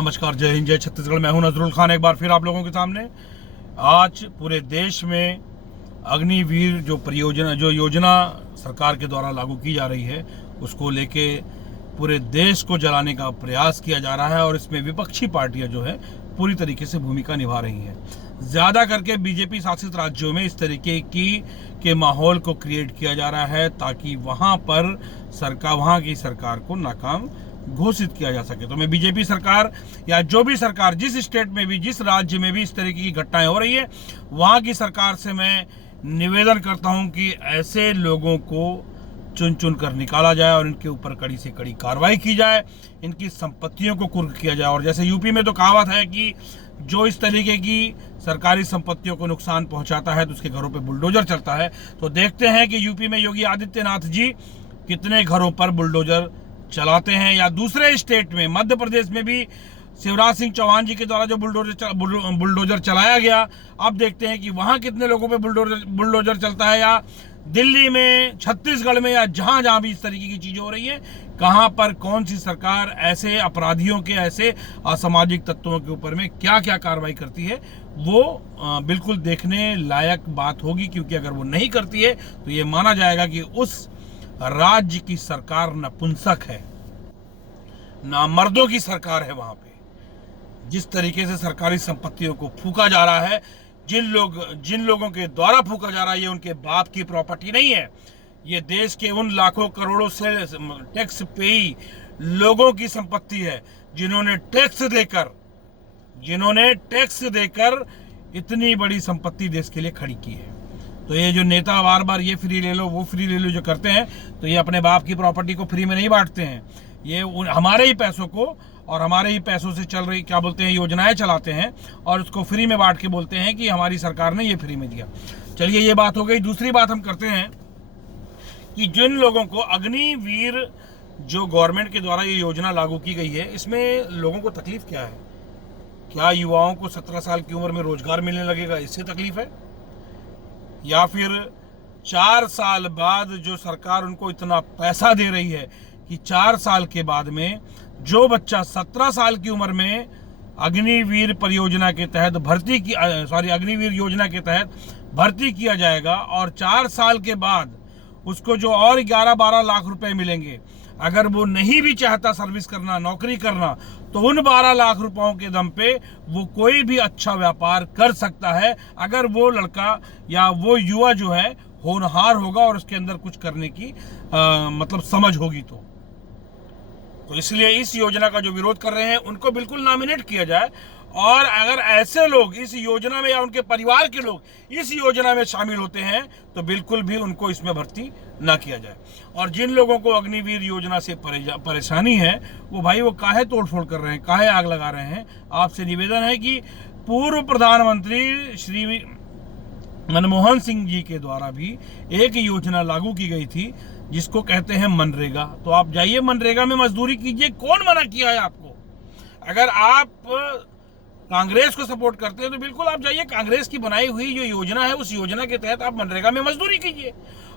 नमस्कार, जय हिंद, जय छत्तीसगढ़। मैं हूं नजरुल खान, एक बार फिर आप लोगों के सामने। आज पूरे देश में अग्निवीर जो योजना सरकार के द्वारा लागू की जा रही है, उसको लेके पूरे देश को जलाने का प्रयास किया जा रहा है और इसमें विपक्षी पार्टियां जो है पूरी तरीके से भूमिका निभा रही हैं। ज़्यादा करके बीजेपी शासित राज्यों में इस तरीके के माहौल को क्रिएट किया जा रहा है ताकि वहाँ की सरकार को नाकाम घोषित किया जा सके। तो मैं बीजेपी सरकार या जो भी सरकार जिस स्टेट में भी, जिस राज्य में भी इस तरीके की घटनाएं हो रही है, वहाँ की सरकार से मैं निवेदन करता हूँ कि ऐसे लोगों को चुन चुन कर निकाला जाए और इनके ऊपर कड़ी से कड़ी कार्रवाई की जाए, इनकी संपत्तियों को कुर्क किया जाए। और जैसे यूपी में तो कहावत है कि जो इस तरीके की सरकारी संपत्तियों को नुकसान पहुंचाता है तो उसके घरों पे बुलडोजर चलता है। तो देखते हैं कि यूपी में योगी आदित्यनाथ जी कितने घरों पर बुलडोजर चलाते हैं, या दूसरे स्टेट में मध्य प्रदेश में भी शिवराज सिंह चौहान जी के द्वारा जो बुलडोजर चलाया गया, अब देखते हैं कि वहां कितने लोगों पे बुलडोजर चलता है, या दिल्ली में, छत्तीसगढ़ में, या जहां जहां भी इस तरीके की चीजें हो रही हैं, कहां पर कौन सी सरकार ऐसे अपराधियों के, ऐसे असामाजिक तत्वों के ऊपर में क्या क्या कार्रवाई करती है। वो बिल्कुल देखने लायक बात होगी, क्योंकि अगर वो नहीं करती है तो ये माना जाएगा कि उस राज्य की सरकार नपुंसक है, नामर्दों की सरकार है। वहां पे जिस तरीके से सरकारी संपत्तियों को फूका जा रहा है, जिन लोगों के द्वारा फूका जा रहा है, ये उनके बाप की प्रॉपर्टी नहीं है, ये देश के उन लाखों करोड़ों से टैक्स पेई लोगों की संपत्ति है, जिन्होंने टैक्स देकर इतनी बड़ी संपत्ति देश के लिए खड़ी की है। तो ये जो नेता बार बार ये फ्री ले लो, वो फ्री ले लो जो करते हैं, तो ये अपने बाप की प्रॉपर्टी को फ्री में नहीं बांटते हैं। ये हमारे ही पैसों को और हमारे ही पैसों से चल रही, क्या बोलते हैं, योजनाएं चलाते हैं और उसको फ्री में बांट के बोलते हैं कि हमारी सरकार ने ये फ्री में दिया। चलिए, ये बात हो गई। दूसरी बात हम करते हैं कि जिन लोगों को अग्निवीर जो गवर्नमेंट के द्वारा ये योजना लागू की गई है, इसमें लोगों को तकलीफ क्या है? क्या युवाओं को 17 साल की उम्र में रोजगार मिलने लगेगा, इससे तकलीफ है? या फिर 4 साल बाद जो सरकार उनको इतना पैसा दे रही है कि 4 साल के बाद में जो बच्चा 17 साल की उम्र में अग्निवीर योजना के तहत भर्ती किया जाएगा और 4 साल के बाद उसको जो और 11-12 लाख रुपए मिलेंगे, अगर वो नहीं भी चाहता सर्विस करना, नौकरी करना, तो उन 12 लाख रुपयों के दम पे वो कोई भी अच्छा व्यापार कर सकता है, अगर वो लड़का या वो युवा जो है होनहार होगा और उसके अंदर कुछ करने की मतलब समझ होगी। तो इसलिए इस योजना का जो विरोध कर रहे हैं उनको बिल्कुल नॉमिनेट किया जाए, और अगर ऐसे लोग इस योजना में या उनके परिवार के लोग इस योजना में शामिल होते हैं तो बिल्कुल भी उनको इसमें भर्ती ना किया जाए। और जिन लोगों को अग्निवीर योजना से परेशानी है, वो भाई वो काहे तोड़फोड़ कर रहे हैं, काहे आग लगा रहे हैं। आपसे निवेदन है कि पूर्व प्रधानमंत्री श्री मनमोहन सिंह जी के द्वारा भी एक योजना लागू की गई थी जिसको कहते हैं मनरेगा। तो आप जाइए मनरेगा में मजदूरी कीजिए, कौन मना किया है आपको? अगर आप कांग्रेस को सपोर्ट करते हैं तो बिल्कुल आप जाइए, कांग्रेस की बनाई हुई जो योजना है उस योजना के तहत आप मनरेगा में मजदूरी कीजिए।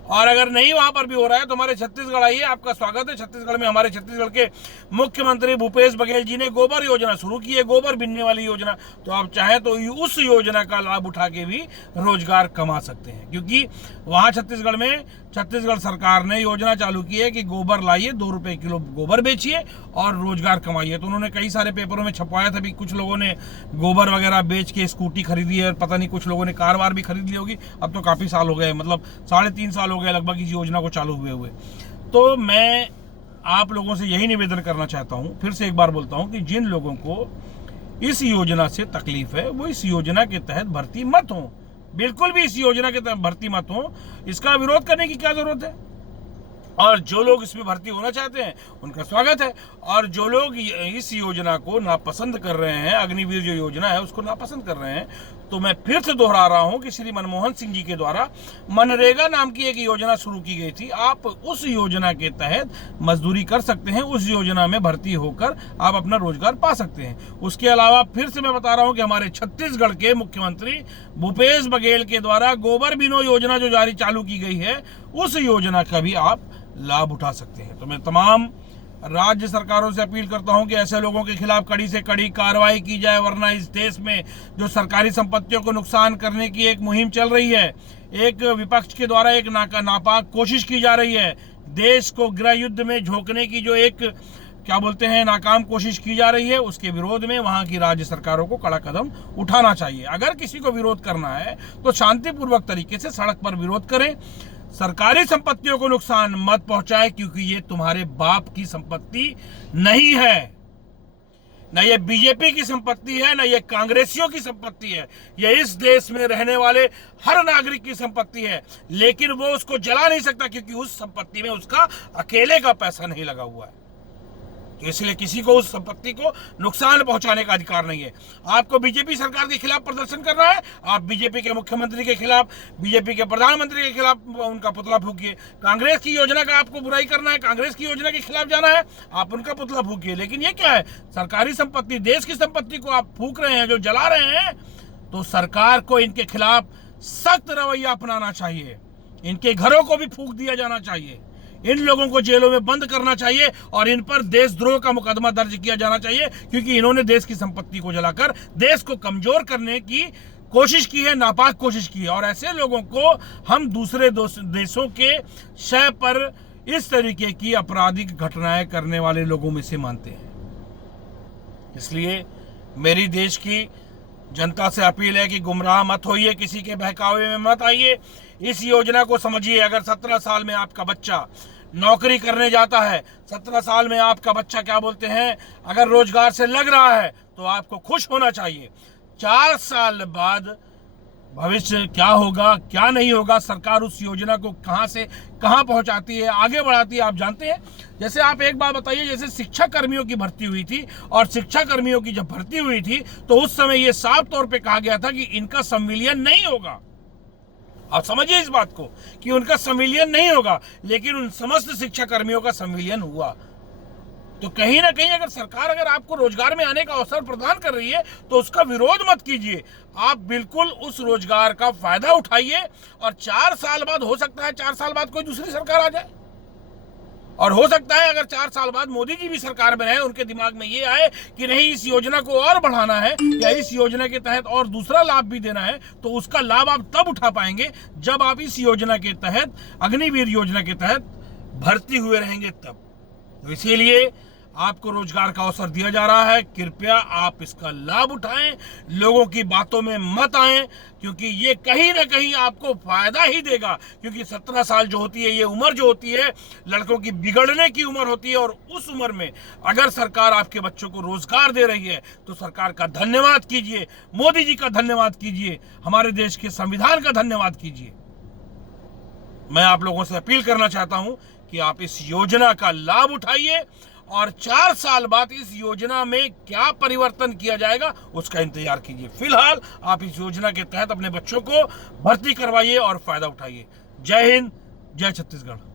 और अगर नहीं वहां पर भी हो रहा है तो हमारे छत्तीसगढ़ आइए, आपका स्वागत है। छत्तीसगढ़ में हमारे छत्तीसगढ़ के मुख्यमंत्री भूपेश बघेल जी ने गोबर योजना शुरू की है, गोबर बीनने वाली योजना। तो आप चाहें तो उस योजना का लाभ उठा के भी रोजगार कमा सकते हैं, क्योंकि वहां छत्तीसगढ़ में छत्तीसगढ़ सरकार ने योजना चालू की है कि गोबर लाइए, 2 रुपए किलो गोबर बेचिए और रोजगार कमाइए। तो उन्होंने कई सारे पेपरों में छपवाया था भी, कुछ लोगों ने गोबर वगैरह बेच के स्कूटी खरीदी है, पता नहीं कुछ लोगों ने कार वार भी खरीद ली होगी। अब तो काफी साल हो गए, मतलब 3.5 साल हो गए लगभग इस योजना को चालू हुए। तो मैं आप लोगों से यही निवेदन करना चाहता हूं, फिर से एक बार बोलता हूं कि जिन लोगों को इस योजना से तकलीफ है वो इस योजना के तहत भर्ती मत हो, बिल्कुल भी इस योजना के तहत भर्ती मत हो। इसका विरोध करने की क्या जरूरत है? और जो लोग इसमें भर्ती होना चाहते हैं उनका स्वागत है, और जो लोग इस योजना को नापसंद कर रहे हैं, अग्निवीर जो योजना है उसको नापसंद कर रहे हैं, तो मैं फिर से दोहरा रहा हूं कि श्री मनमोहन सिंह जी के द्वारा मनरेगा नाम की एक योजना शुरू की गई थी। आप उस योजना के तहत मजदूरी कर सकते हैं, उस योजना में भर्ती होकर आप अपना रोजगार पा सकते हैं। उसके अलावा फिर से मैं बता रहा हूं कि हमारे छत्तीसगढ़ के मुख्यमंत्री भूपेश बघेल के द्वारा गोबर बीनो योजना जो चालू की गई है, उस योजना का भी आप लाभ उठा सकते हैं। तो मैं तमाम राज्य सरकारों से अपील करता हूं कि ऐसे लोगों के खिलाफ कड़ी से कड़ी कार्रवाई की जाए, वरना इस देश में जो सरकारी संपत्तियों को नुकसान करने की एक मुहिम चल रही है, एक विपक्ष के द्वारा एक नापाक कोशिश की जा रही है, देश को गृह युद्ध में झोंकने की जो एक क्या बोलते हैं नाकाम कोशिश की जा रही है, उसके विरोध में वहां की राज्य सरकारों को कड़ा कदम उठाना चाहिए। अगर किसी को विरोध करना है तो शांतिपूर्वक तरीके से सड़क पर विरोध करें, सरकारी संपत्तियों को नुकसान मत पहुंचाए, क्योंकि ये तुम्हारे बाप की संपत्ति नहीं है, न ये बीजेपी की संपत्ति है, न ये कांग्रेसियों की संपत्ति है, ये इस देश में रहने वाले हर नागरिक की संपत्ति है। लेकिन वो उसको जला नहीं सकता क्योंकि उस संपत्ति में उसका अकेले का पैसा नहीं लगा हुआ है, तो इसलिए किसी को उस संपत्ति को नुकसान पहुंचाने का अधिकार नहीं है। आपको बीजेपी सरकार के खिलाफ प्रदर्शन करना है, आप बीजेपी के मुख्यमंत्री के खिलाफ, बीजेपी के प्रधानमंत्री के खिलाफ उनका पुतला फूकिए। कांग्रेस की योजना का आपको बुराई करना है, कांग्रेस की योजना के खिलाफ जाना है, आप उनका पुतला फूकिए। लेकिन ये क्या है, सरकारी संपत्ति, देश की संपत्ति को आप फूक रहे हैं, जो जला रहे हैं, तो सरकार को इनके खिलाफ सख्त रवैया अपनाना चाहिए, इनके घरों को भी फूक दिया जाना चाहिए, इन लोगों को जेलों में बंद करना चाहिए और इन पर देशद्रोह का मुकदमा दर्ज किया जाना चाहिए, क्योंकि इन्होंने देश की संपत्ति को जलाकर देश को कमजोर करने की कोशिश की है, नापाक कोशिश की है। और ऐसे लोगों को हम दूसरे देशों के शय पर इस तरीके की आपराधिक घटनाएं करने वाले लोगों में से मानते हैं। इसलिए मेरी देश की जनता से अपील है कि गुमराह मत होइए, किसी के बहकावे में मत आइए, इस योजना को समझिए। अगर 17 साल में आपका बच्चा नौकरी करने जाता है, 17 साल में आपका बच्चा क्या बोलते हैं अगर रोजगार से लग रहा है, तो आपको खुश होना चाहिए। 4 साल बाद भविष्य क्या होगा क्या नहीं होगा, सरकार उस योजना को कहां से कहां पहुंचाती है, आगे बढ़ाती है, आप जानते हैं। जैसे आप एक बात बताइए, जैसे शिक्षा कर्मियों की भर्ती हुई थी, और शिक्षा कर्मियों की जब भर्ती हुई थी तो उस समय यह साफ तौर पे कहा गया था कि इनका संविलियन नहीं होगा। आप समझिए इस बात को कि उनका संविलियन नहीं होगा, लेकिन उन समस्त शिक्षा कर्मियों का संविलियन हुआ। तो कहीं ना कहीं अगर सरकार अगर आपको रोजगार में आने का अवसर प्रदान कर रही है तो उसका विरोध मत कीजिए, आप बिल्कुल उस रोजगार का फायदा उठाइए। और 4 साल बाद हो सकता है 4 साल बाद कोई दूसरी सरकार आ जाए, और हो सकता है अगर 4 साल बाद मोदी जी भी सरकार में रहे, उनके दिमाग में ये आए कि नहीं इस योजना को और बढ़ाना है या इस योजना के तहत और दूसरा लाभ भी देना है, तो उसका लाभ आप तब उठा पाएंगे जब आप इस योजना के तहत, अग्निवीर योजना के तहत भर्ती हुए रहेंगे तब। तो इसीलिए आपको रोजगार का अवसर दिया जा रहा है, कृपया आप इसका लाभ उठाएं, लोगों की बातों में मत आएं, क्योंकि ये कहीं ना कहीं आपको फायदा ही देगा। क्योंकि 17 साल जो होती है, ये उम्र जो होती है, लड़कों की बिगड़ने की उम्र होती है, और उस उम्र में अगर सरकार आपके बच्चों को रोजगार दे रही है तो सरकार का धन्यवाद कीजिए, मोदी जी का धन्यवाद कीजिए, हमारे देश के संविधान का धन्यवाद कीजिए। मैं आप लोगों से अपील करना चाहता हूं कि आप इस योजना का लाभ उठाइए, और 4 साल बाद इस योजना में क्या परिवर्तन किया जाएगा उसका इंतजार कीजिए। फिलहाल आप इस योजना के तहत अपने बच्चों को भर्ती करवाइए और फायदा उठाइए। जय हिंद, जय छत्तीसगढ़।